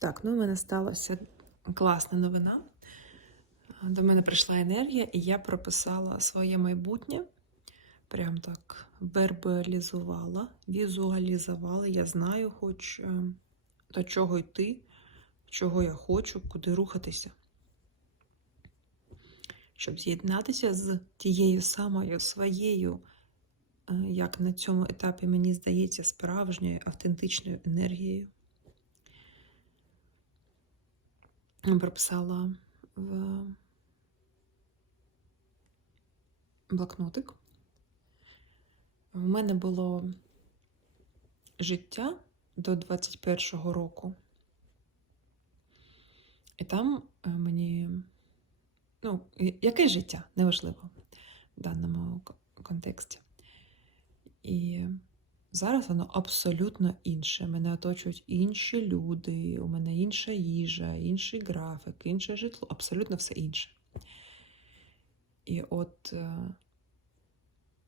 Так, ну в мене сталася класна новина. До мене прийшла енергія, і я прописала своє майбутнє. Прям так вербалізувала, візуалізувала. Я знаю, хоч е, до чого йти, чого я хочу, куди рухатися. Щоб з'єднатися з тією самою своєю, е, як на цьому етапі мені здається, справжньою автентичною енергією. Прописала в блокнотик. В мене було життя до 21-го року. І там е, мені, ну, яке життя, неважливо в даному контексті. І Зараз воно абсолютно інше. Мене оточують інші люди, у мене інша їжа, інший графік, інше житло, абсолютно все інше. І от е,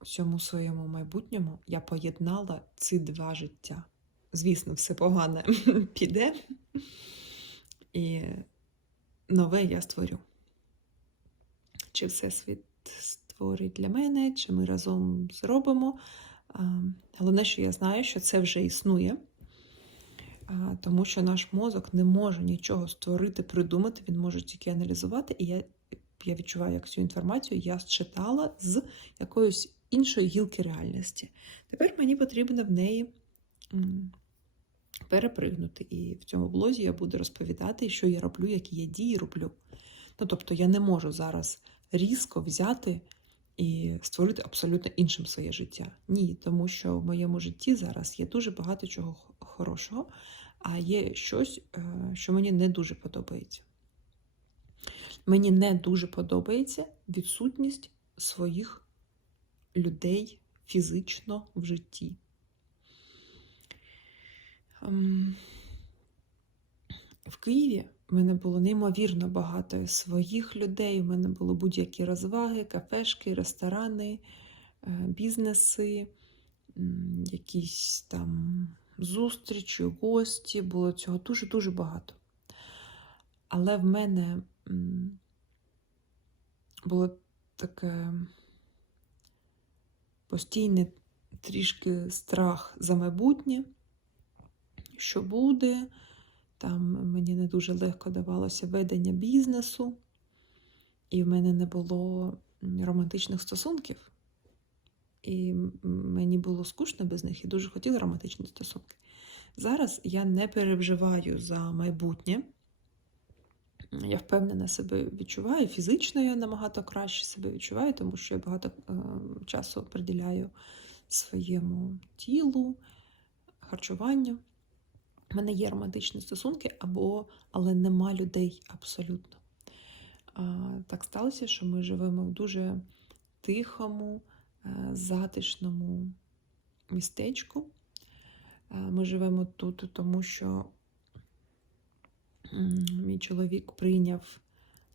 в цьому своєму майбутньому я поєднала ці два життя. Звісно, все погане піде, і нове я створю. Чи Всесвіт створить для мене, чи ми разом зробимо. Головне, що я знаю, що це вже існує, тому що наш мозок не може нічого створити, придумати, він може тільки аналізувати. І я я відчуваю, як цю інформацію я считала з якоїсь іншої гілки реальності. Тепер мені потрібно в неї перепригнути. І в цьому блозі я буду розповідати, що я роблю, які я дії роблю. Ну, Тобто я не можу зараз різко взяти і створити абсолютно іншим своє життя. Ні, тому що в моєму житті зараз є дуже багато чого хорошого, а є щось, е, що мені не дуже подобається. Мені не дуже подобається відсутність своїх людей фізично в житті. Ем, в Києві в мене було неймовірно багато своїх людей. У мене були будь-які розваги, кафешки, ресторани, е, бізнеси, якісь там зустрічі, гості. Було цього дуже-дуже багато. Але в мене було таке постійний трішки страх за майбутнє, що буде. Там мені не дуже легко давалося ведення бізнесу, і в мене не було романтичних стосунків. І мені було скучно без них і дуже хотіла романтичні стосунки. Зараз я не переживаю за майбутнє. Я впевнена себе відчуваю. Фізично я набагато краще себе відчуваю, тому що я багато е, часу приділяю своєму тілу, харчуванню. У мене є романтичні стосунки, або, але нема людей абсолютно. Так сталося, що ми живемо в дуже тихому, е, затишному містечку. Ми живемо тут, тому що мій чоловік прийняв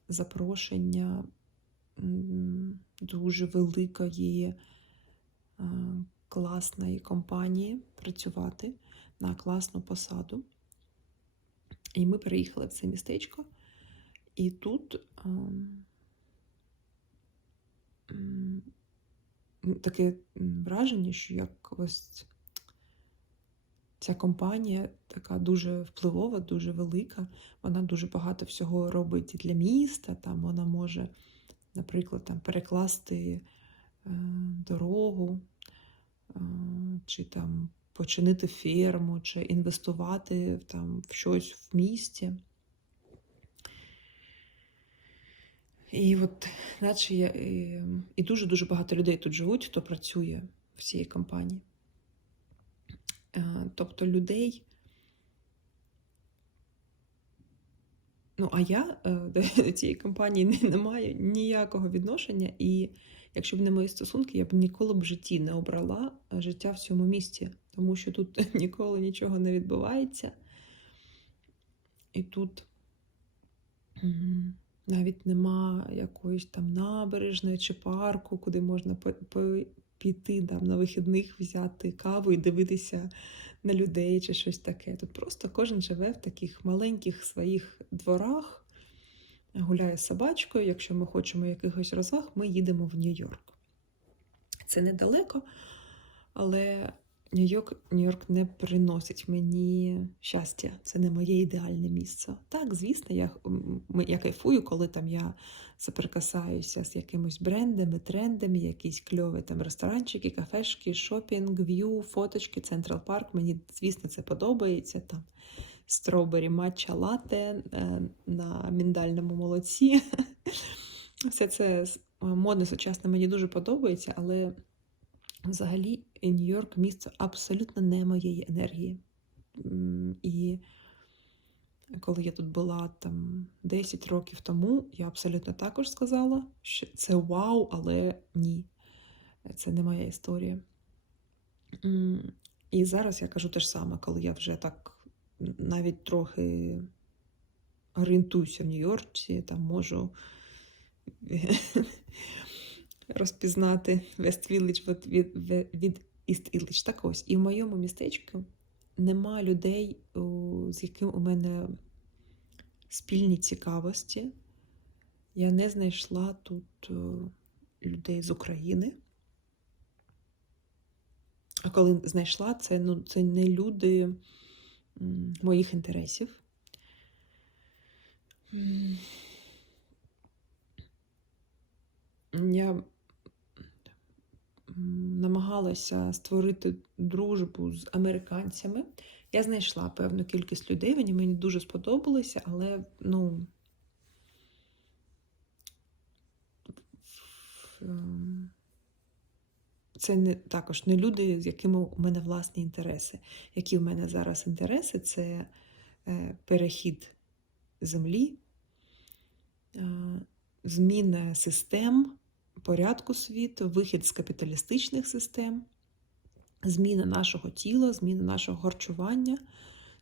запрошення дуже великої класної компанії працювати на класну посаду. І ми переїхали в це містечко. І тут ем, таке враження, що як ось ця компанія така дуже впливова, дуже велика. Вона дуже багато всього робить для міста. Там вона може, наприклад, там перекласти е, дорогу, е, чи там починити ферму чи інвестувати там, в щось в місті. І от, наче я, і дуже-дуже багато людей тут живуть, хто працює в цій компанії. Е, тобто людей. Ну, а я е, до цієї компанії не, не маю ніякого відношення, і якщо б не мої стосунки, я б ніколи б в житті не обрала життя в цьому місті тому що тут ніколи нічого не відбувається. І тут навіть нема якоїсь там набережної чи парку, куди можна піти там на вихідних, взяти каву і дивитися на людей чи щось таке. Тут просто кожен живе в таких маленьких своїх дворах, гуляє з собачкою. Якщо ми хочемо якихось розваг, ми їдемо в Нью-Йорк. Це недалеко, але Нью-Йорк Нью-Йорк не приносить мені щастя. Це не моє ідеальне місце. Так, звісно, я, я кайфую, коли там я соприкасаюся з якимось брендами, трендами, якісь кльові там ресторанчики, кафешки, шопінг, в'ю, фоточки, Централ Парк. Мені, звісно, це подобається. Там стробері, матча, лате е, на міндальному молоці. Все це с- модне, сучасне мені дуже подобається, але взагалі Нью-Йорк місце абсолютно не моєї енергії. І коли я тут була там 10 років тому, я абсолютно також сказала, що це вау, але ні, це не моя історія. І зараз я кажу те ж саме, коли я вже так навіть трохи орієнтуюся в Нью-Йорці, там можу розпізнати West Village від, від, від East Village. Так ось. І в моєму містечку нема людей, з яким у мене спільні цікавості. Я не знайшла тут людей з України. А коли знайшла, це, ну, це не люди моїх інтересів. Я намагалася створити дружбу з американцями. Я знайшла певну кількість людей, вони мені дуже сподобалися, але ну. ем, Це не також не люди, з якими у мене власні інтереси. Які в мене зараз інтереси, це е, перехід землі, е, зміна систем, порядку світу, вихід з капіталістичних систем, зміна нашого тіла, зміна нашого харчування,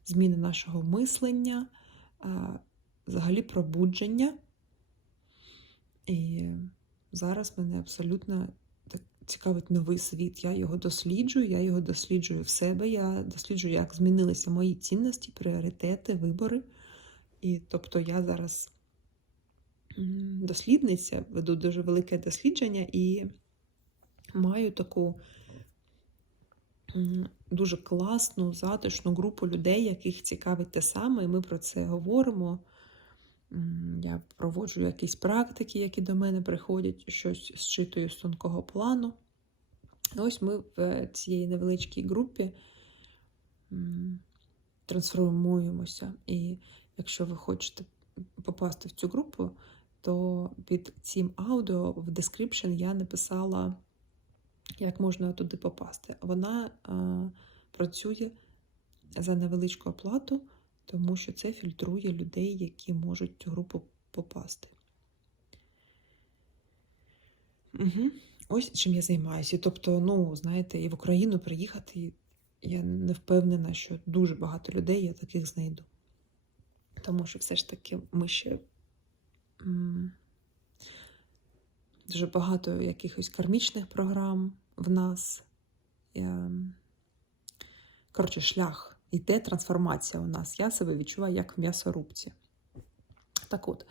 зміна нашого мислення, взагалі пробудження. І зараз мене абсолютно цікавить новий світ. Я його досліджую, я його досліджую в себе, я досліджую, як змінилися мої цінності, пріоритети, вибори. І тобто я зараз дослідниця, веду дуже велике дослідження і маю таку дуже класну, затишну групу людей, яких цікавить те саме, і ми про це говоримо. Я проводжу якісь практики, які до мене приходять, щось зчитую з тонкого плану. Ось ми в цій невеличкій групі трансформуємося. І якщо ви хочете попасти в цю групу, то під цим аудіо в description я написала, як можна туди попасти. Вона а, працює за невеличку оплату, тому що це фільтрує людей, які можуть в цю групу попасти. Угу. Ось чим я займаюся. Тобто, ну, знаєте, і в Україну приїхати, я не впевнена, що дуже багато людей я таких знайду. Тому що все ж таки ми ще дуже багато якихось кармічних програм в нас. Коротше, шлях йде трансформація у нас. Я себе відчуваю як в м'ясорубці. Так от.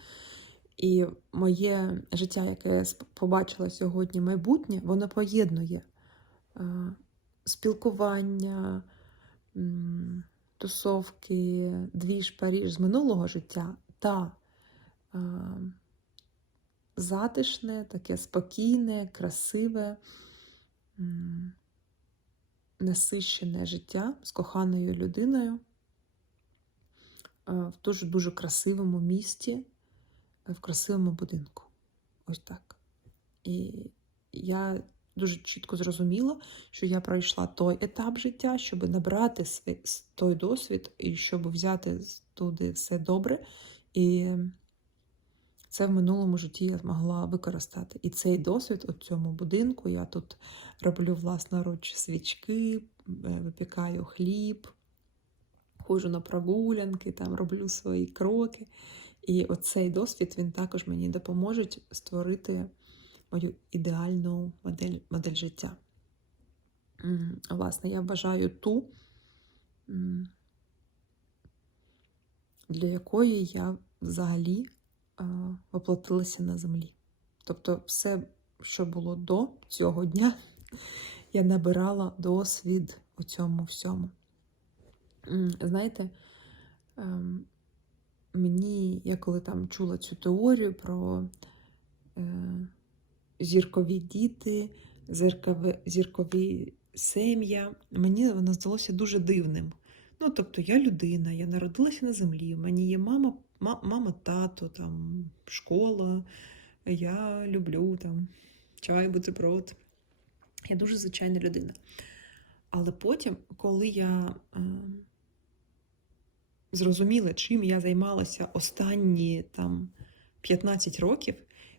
І моє життя, яке я побачила сьогодні, майбутнє, воно поєднує е, спілкування, тусовки, двіж Паріж з минулого життя та затишне, таке спокійне, красиве, насищене життя з коханою людиною е, в дуже дуже красивому місті, е, в красивому будинку. Ось так. І я дуже чітко зрозуміла, що я пройшла той етап життя, щоб набрати свій- той досвід і щоб взяти туди все добре. І це в минулому житті я змогла використати. І цей досвід у цьому будинку я тут роблю власноруч свічки, е, випікаю хліб, ходжу на прогулянки, там роблю свої кроки. І оцей досвід він також мені допоможе створити мою ідеальну модель, модель життя. власне, я вважаю ту, для якої я взагалі е, на землі. Тобто, все, що було до цього дня, я набирала досвід у цьому всьому. Знаєте, ем, мені, я коли там чула цю теорію про е, зіркові діти, зіркові, зіркові сім'я, мені воно здалося дуже дивним. Ну, тобто, я людина, я народилася на землі, в мене є мама, ма- мама, тато, там, школа, я люблю там, чай, бутерброд. Я дуже звичайна людина. Але потім, коли я е, зрозуміла, чим я займалася останні там 15 років,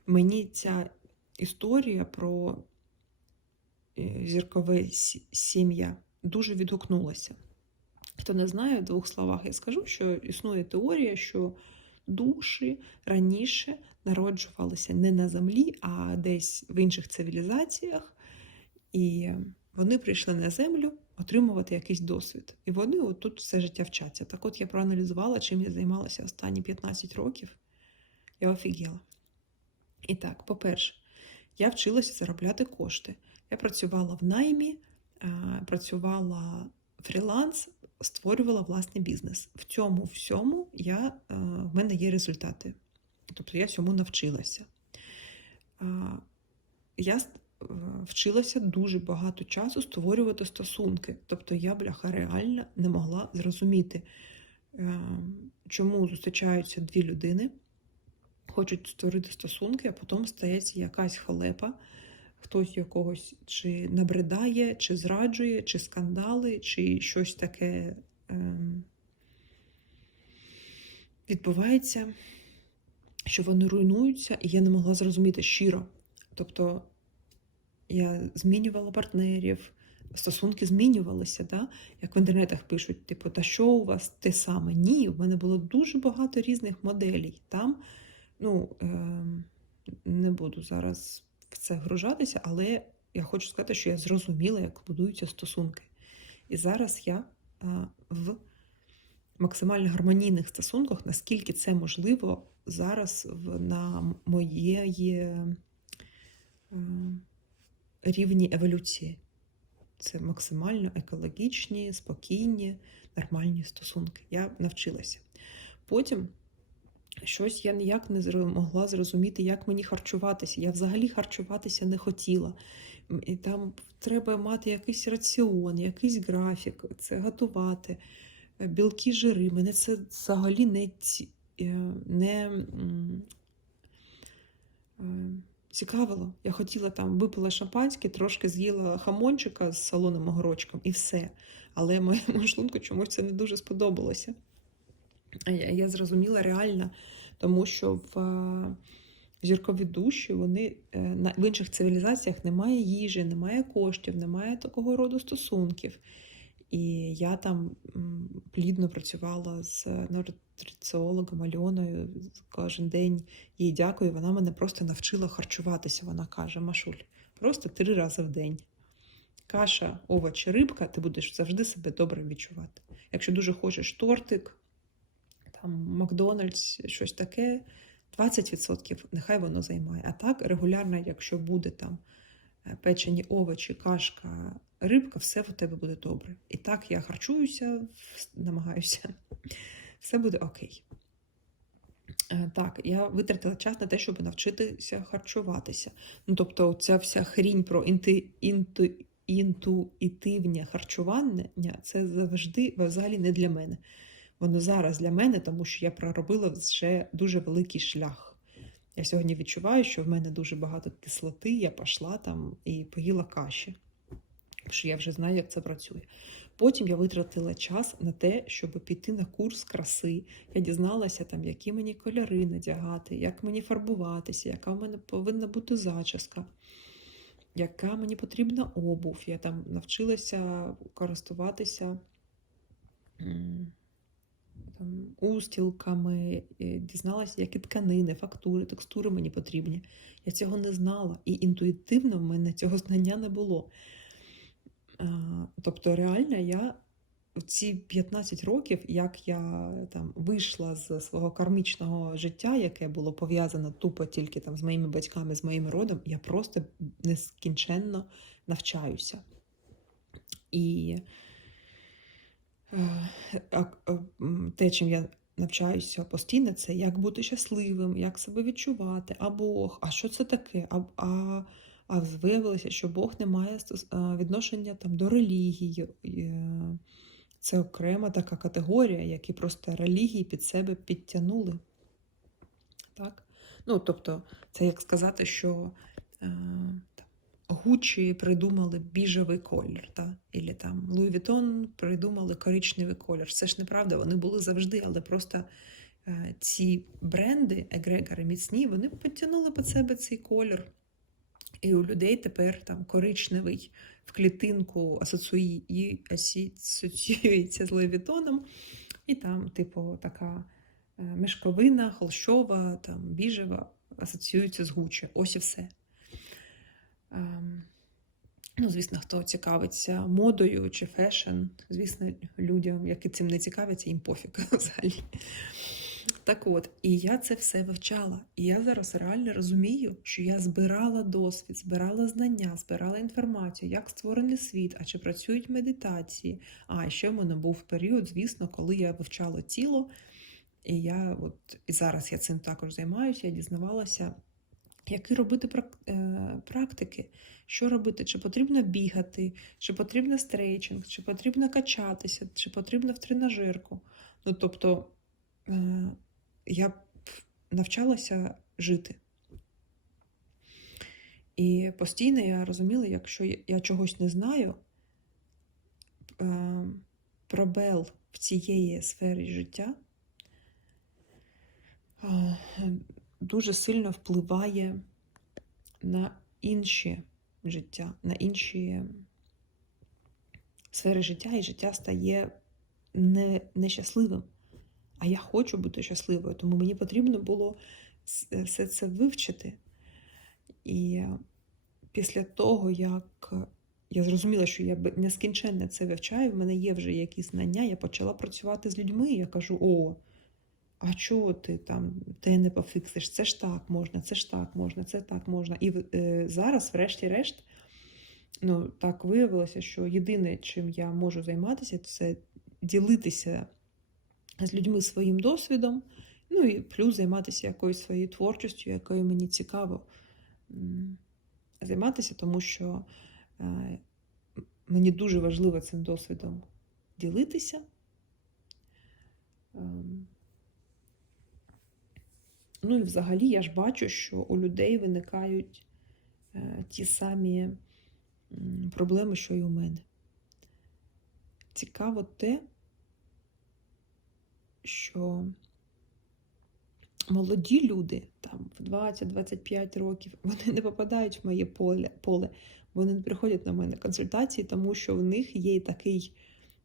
мені ця історія про е, зіркове сім'я дуже відгукнулася. Хто не знає, в двох словах я скажу, що існує теорія, що душі раніше народжувалися не на землі, а десь в інших цивілізаціях, і вони прийшли на землю отримувати якийсь досвід. І вони от тут все життя вчаться. Так от я проаналізувала, чим я займалася останні 15 років. Я офігіла. І так, по-перше, я вчилася заробляти кошти. Я працювала в наймі, працювала фріланс, створювала власний бізнес. В цьому всьому я, е, в мене є результати. Тобто я цьому навчилася. Е, Я е, вчилася дуже багато часу створювати стосунки. Тобто я, бляха, реально не могла зрозуміти, чому зустрічаються дві людини, хочуть створити стосунки, а потім стається якась халепа, хтось якогось чи набридає, чи зраджує, чи скандали, чи щось таке ем, відбувається, що вони руйнуються, і я не могла зрозуміти щиро. Тобто я змінювала партнерів, стосунки змінювалися, да? як в інтернетах пишуть, типу, та що у вас те саме? Ні, у мене було дуже багато різних моделей. Там, ну, ем, не буду зараз це вгружатися, але я хочу сказати, що я зрозуміла, як будуються стосунки. І зараз я в максимально гармонійних стосунках, наскільки це можливо зараз на моєї рівні еволюції. Це максимально екологічні, спокійні, нормальні стосунки. Я навчилася. Потім щось я ніяк не могла зрозуміти, як мені харчуватися. Я взагалі харчуватися не хотіла. І там треба мати якийсь раціон, якийсь графік, це готувати, е, білки, жири. Мене це взагалі не, е, не е, цікавило. Я хотіла там, випила шампанське, трошки з'їла хамончика з солоним огорочком і все. Але моєму шлунку чомусь це не дуже сподобалося. Я, зрозуміла реально, тому що в е, зіркові душі вони е, в інших цивілізаціях немає їжі, немає коштів, немає такого роду стосунків. І я там плідно працювала з нутриціологом Альоною кожен день. Їй дякую. Вона мене просто навчила харчуватися. Вона каже: Машуль, просто три рази в день. Каша, овочі, рибка, ти будеш завжди себе добре відчувати. Якщо дуже хочеш тортик, там Макдональдс, щось таке, 20% нехай воно займає. А так, регулярно, якщо буде там е, печені овочі, кашка, рибка, все в тебе буде добре. І так я харчуюся, намагаюся. Все буде окей. Е, Так, я витратила час на те, щоб навчитися харчуватися. Ну, тобто, ця вся хрінь про інти, інту, інтуїтивне харчування це завжди взагалі не для мене. Воно зараз для мене, тому що я проробила вже дуже великий шлях. Я сьогодні відчуваю, що в мене дуже багато кислоти, я пішла там і поїла каші, що я вже знаю, як це працює. Потім я витратила час на те, щоб піти на курс краси. Я дізналася, там, які мені кольори надягати, як мені фарбуватися, яка в мене повинна бути зачіска, яка мені потрібна обув. Я там навчилася користуватися там, устілками, е, дізналася, які тканини, фактури, текстури мені потрібні. Я цього не знала, і інтуїтивно в мене цього знання не було. Тобто, реально, я в ці 15 років, як я там вийшла з свого кармічного життя, яке було пов'язане тупо тільки там з моїми батьками, з моїм родом, я просто нескінченно навчаюся. І те, чим я навчаюся постійно, це як бути щасливим, як себе відчувати, а Бог, а що це таке? А, а, а виявилося, що Бог не має відношення там, до релігії. Е, Це окрема така категорія, які просто релігії під себе підтягнули. Так? Ну, тобто, це як сказати, що е, там, Гуччі придумали біжевий колір, та? Ілі там Луї Вітон придумали коричневий колір. Це ж неправда, вони були завжди, але просто е, ці бренди, егрегори міцні, вони підтягнули під себе цей колір. І у людей тепер там коричневий в клітинку асоціюється з Луї Вітоном, і там, типу, така е, мешковина, холщова, там, біжева асоціюється з Гуччі. Ось і все. Ем, Ну, звісно, хто цікавиться модою чи фешн, звісно, людям, які цим не цікавляться, їм пофіг взагалі. Так от, і я це все вивчала. І я зараз реально розумію, що я збирала досвід, збирала знання, збирала інформацію, як створений світ, а чи працюють медитації. А ще в мене був період, звісно, коли я вивчала тіло, і я от і зараз я цим також займаюся, я дізнавалася, які робити е, практики, що робити, чи потрібно бігати, чи потрібно стрейчинг, чи потрібно качатися, чи потрібно в тренажерку. Ну, тобто е, я навчалася жити. І постійно я розуміла, якщо я- чогось не знаю, е, пробел в цієї сфері життя дуже сильно впливає на інші життя, на інші сфери життя, і життя стає не, нещасливим. А я хочу бути щасливою, тому мені потрібно було все це вивчити. І після того, як я зрозуміла, що я нескінченно це вивчаю, в мене є вже якісь знання, я почала працювати з людьми. Я кажу: о, а чого ти там те не пофіксиш? Це ж так можна, це ж так можна, це так можна. І е, зараз, врешті-решт, ну, так виявилося, що єдине, чим я можу займатися, це ділитися з людьми своїм досвідом, ну і плюс займатися якоюсь своєю творчістю, якою мені цікаво займатися, тому що е, мені дуже важливо цим досвідом ділитися. Ем, Ну і взагалі я ж бачу, що у людей виникають е, ті самі проблеми, що й у мене. Цікаво те, що молоді люди там в 20-25 років вони не попадають в моє поле, поле. Вони не приходять на мене консультації, тому що в них є такий,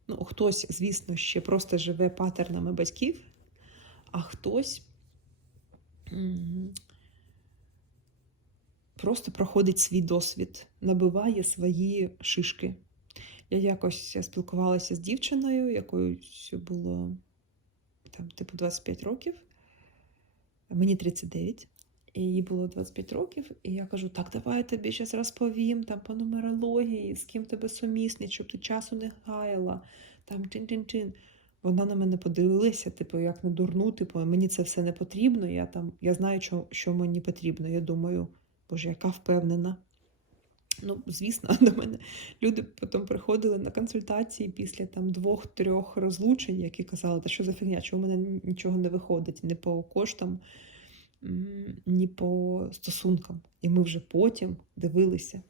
ну, хтось, звісно, ще просто живе патернами батьків, а хтось просто проходить свій досвід, набиває свої шишки. Я якось спілкувалася з дівчиною, якою було там, типу, 25 років. Мені 39, і їй було 25 років. І я кажу: так, давай я тобі зараз розповім там по нумерології, з ким тебе сумісний, щоб ти часу не гаяла. Там чин-чин-чин. Вона на мене подивилася, типу, як на дурну, типу, мені це все не потрібно. Я там, я знаю, що, що мені потрібно. Я думаю, боже, яка впевнена. Ну, звісно, до мене люди потім приходили на консультації після там двох-трьох розлучень, які казали, та що за фігня, чого в мене нічого не виходить, ні по коштам, ні по стосункам. І ми вже потім дивилися,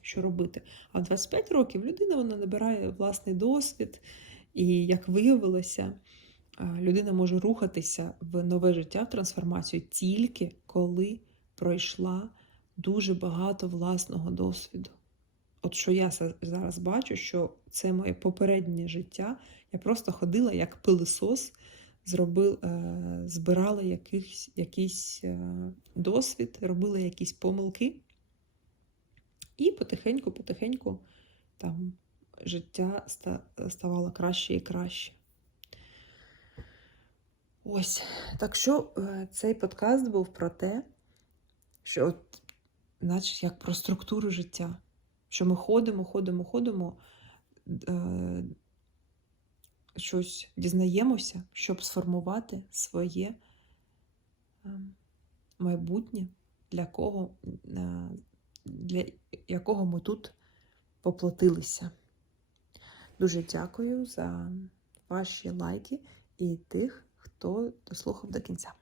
що робити. А в 25 років людина вона набирає власний досвід, і як виявилося, людина може рухатися в нове життя, в трансформацію тільки коли пройшла дуже багато власного досвіду. От що я зараз бачу, що це моє попереднє життя. Я просто ходила як пилисос, зробив, е, збирала якийсь, якийсь е, досвід, робила якісь помилки. І потихеньку-потихеньку там життя ставало краще і краще. Ось. Так що е, цей подкаст був про те, що, от, наче як про структуру життя. Що ми ходимо, ходимо, ходимо, е, щось дізнаємося, щоб сформувати своє е, майбутнє, для кого, е, для якого ми тут поплатилися. Дуже дякую за ваші лайки і тих, хто дослухав до кінця.